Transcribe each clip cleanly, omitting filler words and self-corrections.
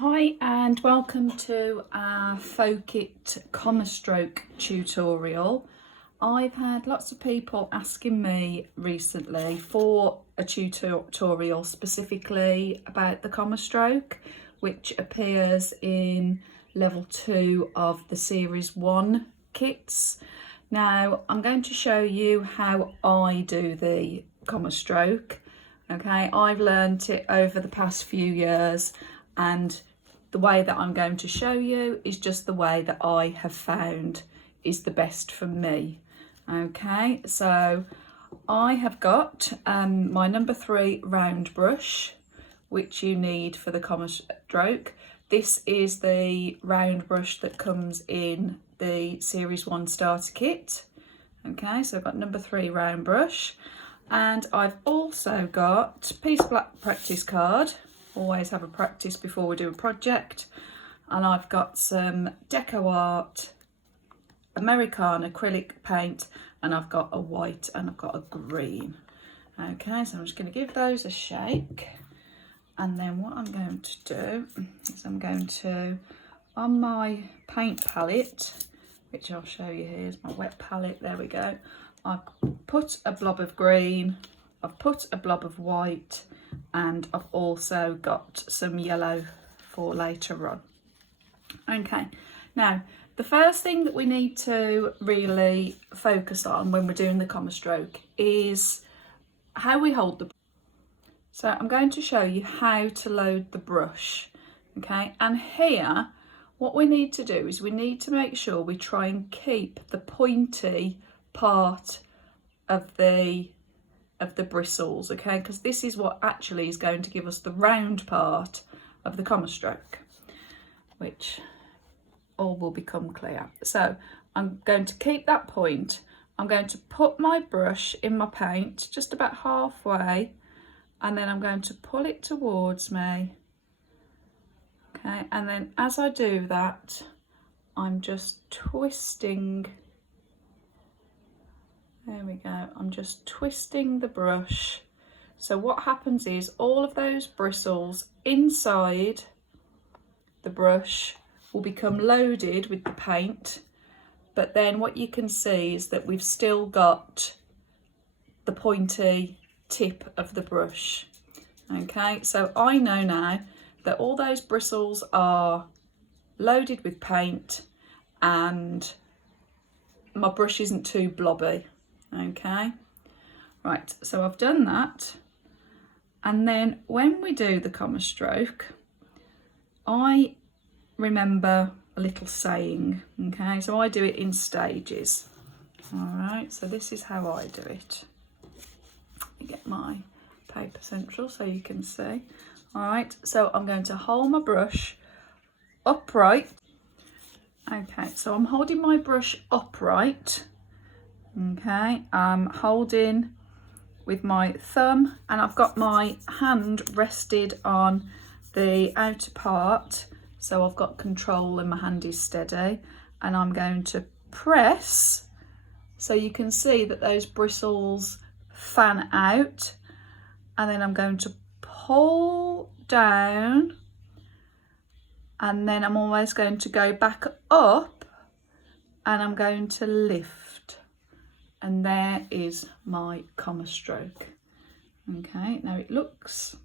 Hi and welcome to our Fokit comma stroke tutorial. I've had lots of people asking me recently for a tutorial specifically about the comma stroke, which appears in level 2 of the series 1 kits. Now I'm going to show you how I do the comma stroke. Okay, I've learnt it over the past few years, and the way that I'm going to show you is just the way that I have found is the best for me. Okay, so I have got my number 3 round brush, which you need for the comma stroke. This is the round brush that comes in the series 1 starter kit. Okay, so I've got number 3 round brush, and I've also got a piece of black practice card. Always have a practice before we do a project. And I've got some Deco Art American acrylic paint, and I've got a white and I've got a green. Okay, so I'm just going to give those a shake, and then what I'm going to do is I'm going to, on my paint palette, which I'll show you here is my wet palette, there we go, I've put a blob of green, I've put a blob of white, and I've also got some yellow for later on. Okay, now the first thing that we need to really focus on when we're doing the comma stroke is how we hold the brush. So I'm going to show you how to load the brush. Okay, and here what we need to do is we need to make sure we try and keep the pointy part of the bristles, okay, because this is what actually is going to give us the round part of the comma stroke, which all will become clear. So I'm going to keep that point. I'm going to put my brush in my paint just about halfway, and then I'm going to pull it towards me. Okay, and then as I do that, I'm just twisting. There we go, I'm just twisting the brush. So what happens is all of those bristles inside the brush will become loaded with the paint, but then what you can see is that we've still got the pointy tip of the brush. Okay, so I know now that all those bristles are loaded with paint and my brush isn't too blobby. Okay, right, so I've done that, and then when we do the comma stroke, I remember a little saying. Okay, so I do it in stages. All right, so this is how I do it. Let me get my paper central so you can see. All right, so I'm going to hold my brush upright. Okay, so I'm holding my brush upright. Okay, I'm holding with my thumb, and I've got my hand rested on the outer part, so I've got control and my hand is steady, and I'm going to press so you can see that those bristles fan out, and then I'm going to pull down, and then I'm always going to go back up, and I'm going to lift. And there is my comma stroke. Okay, now it looks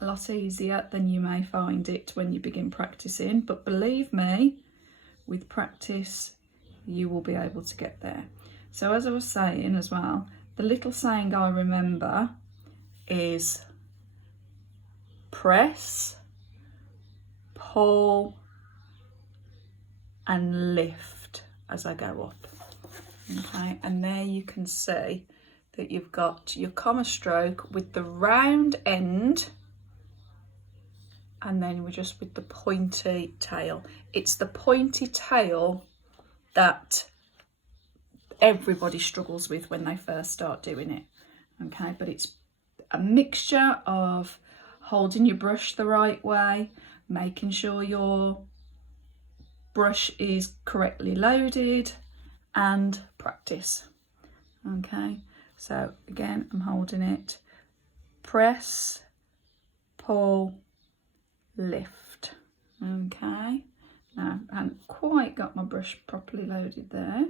a lot easier than you may find it when you begin practicing, but believe me, with practice you will be able to get there. So as I was saying as well, the little saying I remember is press, pull and lift as I go up. Okay, and there you can see that you've got your comma stroke with the round end, and then we're just with the pointy tail. It's the pointy tail that everybody struggles with when they first start doing it. Okay, but it's a mixture of holding your brush the right way, making sure your brush is correctly loaded, and practice. Okay, so again, I'm holding it, press, pull, lift. Okay, now I haven't quite got my brush properly loaded there.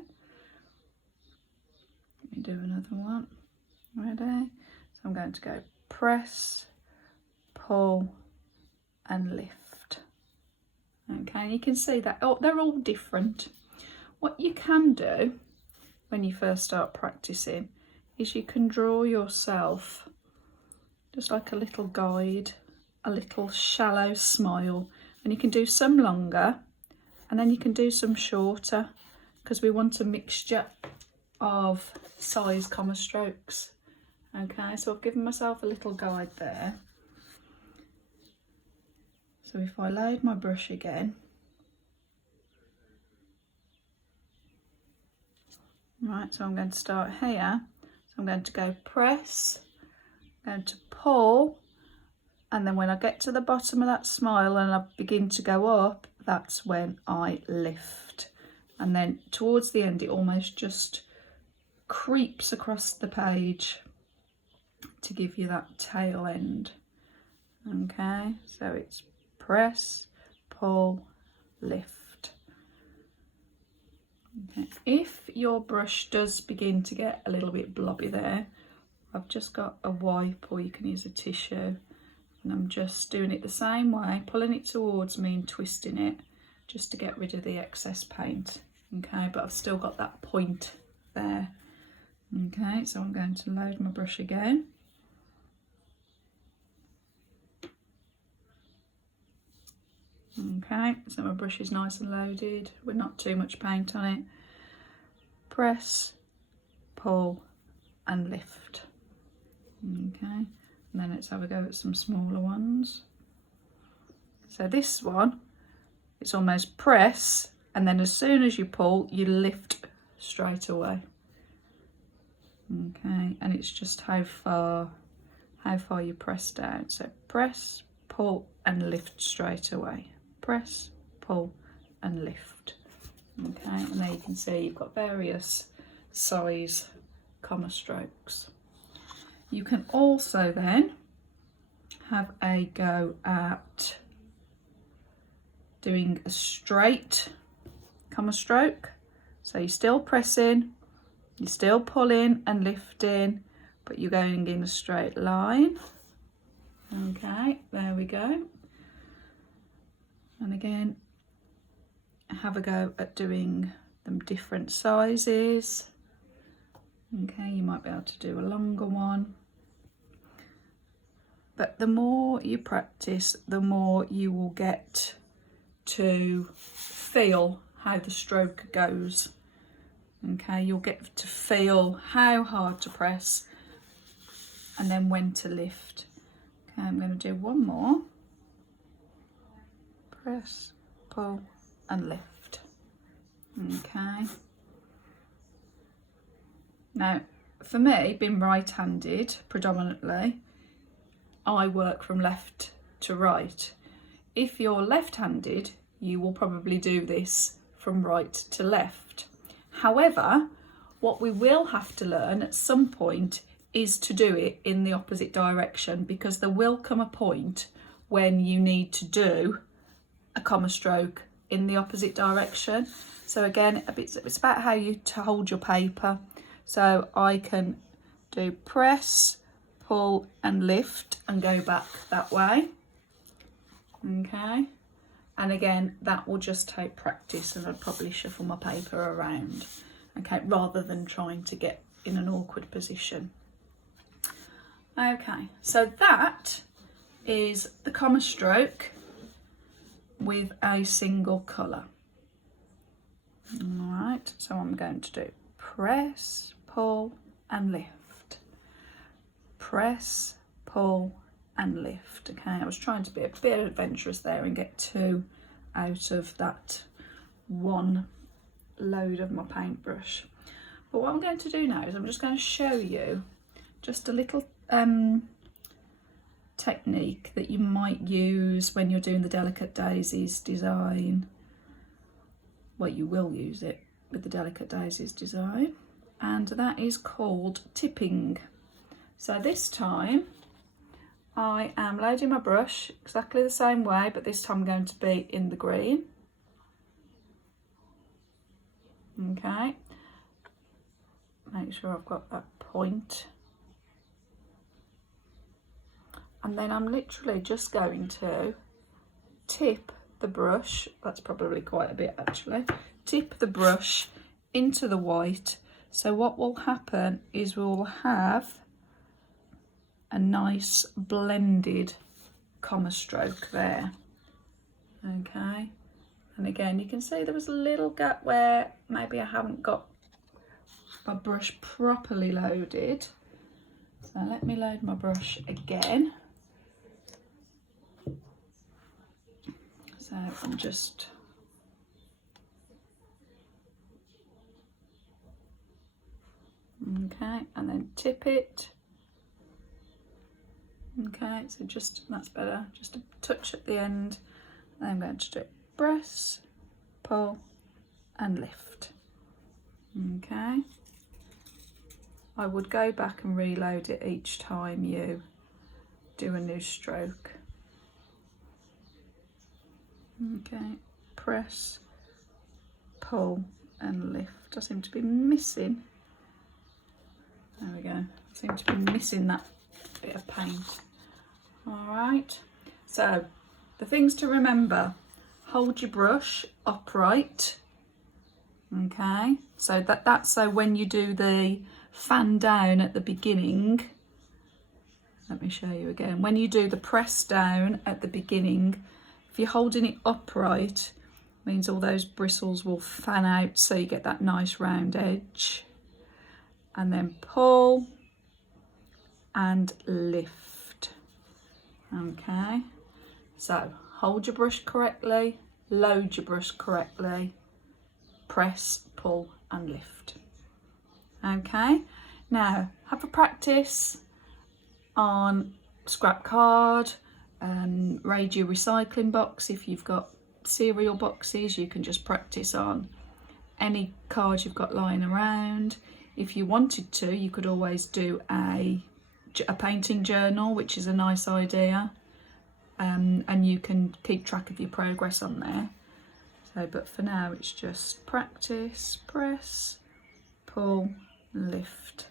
Let me do another one. Ready? So I'm going to go press, pull and lift. Okay, you can see that they're all different. What you can do when you first start practicing is you can draw yourself just like a little guide, a little shallow smile, and you can do some longer and then you can do some shorter, because we want a mixture of size comma strokes. Okay, so I've given myself a little guide there. So if I load my brush again, right, so I'm going to start here. So I'm going to go press, I'm going to pull, and then when I get to the bottom of that smile and I begin to go up, that's when I lift. And then towards the end, it almost just creeps across the page to give you that tail end. Okay, so it's press, pull, lift. Okay. If your brush does begin to get a little bit blobby there, I've just got a wipe, or you can use a tissue, and I'm just doing it the same way, pulling it towards me and twisting it just to get rid of the excess paint. Okay, but I've still got that point there. Okay, so I'm going to load my brush again. Okay, so my brush is nice and loaded with not too much paint on it. Press, pull and lift. Okay, and then let's have a go at some smaller ones. So this one, it's almost press, and then as soon as you pull, you lift straight away. Okay, and it's just how far you press down. So press, pull and lift straight away. Press, pull and lift. Okay, and there you can see you've got various size comma strokes. You can also then have a go at doing a straight comma stroke. So you're still pressing, you're still pulling and lifting, but you're going in a straight line. Okay, there we go. And again, have a go at doing them different sizes. Okay, you might be able to do a longer one. But the more you practice, the more you will get to feel how the stroke goes. Okay, you'll get to feel how hard to press and then when to lift. Okay, I'm going to do one more. Press, pull and lift. Okay. Now, for me, being right-handed predominantly, I work from left to right. If you're left-handed, you will probably do this from right to left. However, what we will have to learn at some point is to do it in the opposite direction, because there will come a point when you need to do a comma stroke in the opposite direction. So again, it's about how you hold your paper. So I can do press, pull and lift and go back that way. Okay, and again that will just take practice, and I'd probably shuffle my paper around, okay, rather than trying to get in an awkward position. Okay, so that is the comma stroke with a single colour. All right, so I'm going to do press, pull and lift. Press, pull and lift. Okay, I was trying to be a bit adventurous there and get two out of that one load of my paintbrush. But what I'm going to do now is I'm just going to show you just a little technique that you might use when you're doing the Delicate Daisies design. Well, you will use it with the Delicate Daisies design, and that is called tipping. So this time I am loading my brush exactly the same way, but this time I'm going to be in the green. Okay, make sure I've got that point. And then I'm literally just going to tip the brush, that's probably quite a bit actually, tip the brush into the white. So what will happen is we'll have a nice blended comma stroke there. Okay, and again you can see there was a little gap where maybe I haven't got my brush properly loaded. So let me load my brush again. So I'm just okay, and then tip it. Okay, so just, that's better, just a touch at the end. And I'm going to do press, pull and lift. Okay, I would go back and reload it each time you do a new stroke. Okay, press, pull and lift. I seem to be missing, there we go, I seem to be missing that bit of paint. All right, so the things to remember: hold your brush upright. Okay, so that's so when you do the fan down at the beginning, let me show you again, when you do the press down at the beginning, if you're holding it upright, means all those bristles will fan out so you get that nice round edge. And then pull and lift. Okay, so hold your brush correctly, load your brush correctly, press, pull and lift. Okay, now have a practice on scrap card, radio recycling box. If you've got cereal boxes, you can just practice on any card you've got lying around. If you wanted to, you could always do a painting journal, which is a nice idea, and you can keep track of your progress on there. So, but for now it's just practice, press, pull, lift.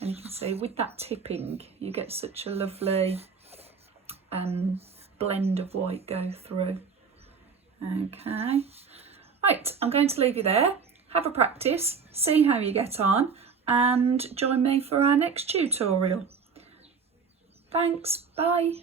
And you can see with that tipping you get such a lovely blend of white go through. Okay, right, I'm going to leave you there. Have a practice, see how you get on, and join me for our next tutorial. Thanks, bye.